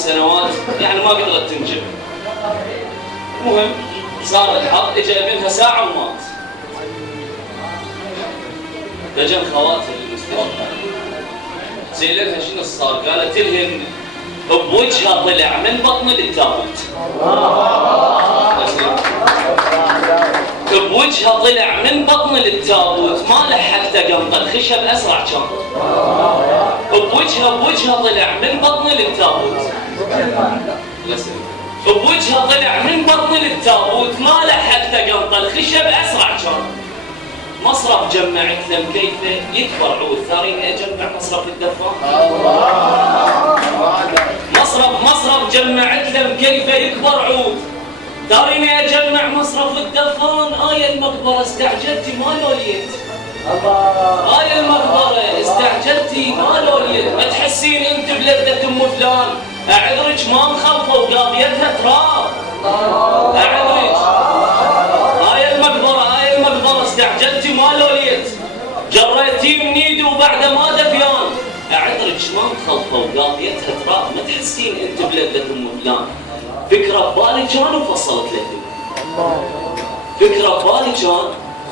سنوات يعني ما قدرت تنجب. المهم صار الحظ اجى ابنها ساعة ومات. فجن خواتها للمستشفى سئلتها شنو صار؟ قالت لهم بوجهها طلع من بطن التابوت. بوجهها طلع من بطن التابوت ما لحقته قمطه الخشب اسرع كان. بوجهها طلع من بطن التابوت. بوجهها طلع من بطن التابوت ما لحقته قمطه الخشب اسرع كان. مصرف جمعت لهم كيف يكبر عود. ثارين اجمع مصرف الدفان. مصرف جمعت لهم كيف يكبر عود. داريني اجمع مصرف الدفان. المقبره استعجلتي ما لوليت. المقبره استعجلتي ما لوليت. ما تحسين انت بلذة ام فلان اعذرك ما مخلطه وقابيتها تراب. اعذرك المقبره استعجلتي ما لوليت. جريتي من ايدي وبعد ما دفيان. اعذرك ما مخلطه وقابيتها تراب. ما تحسين انت بلذة ام فلان. فكرة ببالي كان وفصلت لهم. فكرة ببالي كان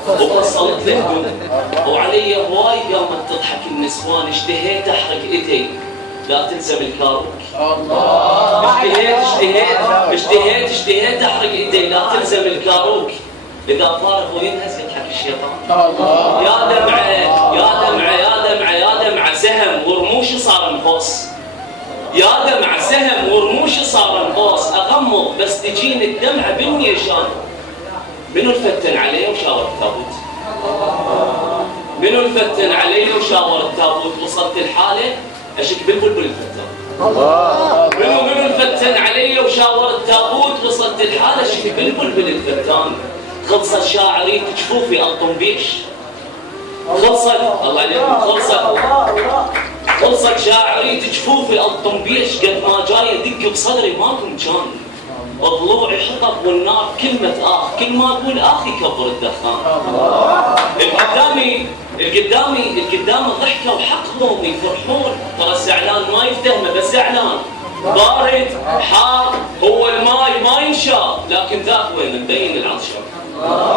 وفصلت لهم. وعلي هواي قامت تضحك النسوان. اشتهيت احرق ايدي لا تلزم الكاروك. اشتهيت احرق ايدي لا تلزم الكاروك. اذا فارغ وينهز يضحك الشيطان. يا دمعة سهم ورموشي صار نفوس. يا دمعة سهم ورموشي صار نقوص. اغمض بس تجيني الدمعة بالنيشان. منو الفتن علي وشاور التابوت؟ منو الفتن علي وشاور التابوت؟ وصلت الحالة اشك بالبلبل الفتان. منو الفتن علي وشاور التابوت؟ وصلت الحالة اشك بالبلبل الفتان. خلصت شاعرية جفوفي الطنبيش. خلصت الله عليكم. خلصت شاعرية جفوفي الطنبيش. قد ما جاي ادق بصدري ماكو مكان. ضلوعي حطب والنار كلمة كل ما اقول يكبر الدخان. القدامي ضحكة وحقهم يفرحون. ترى الزعلان ما يفتهمه بس زعلان. بارد حار هو الماي ما ينشاف. لا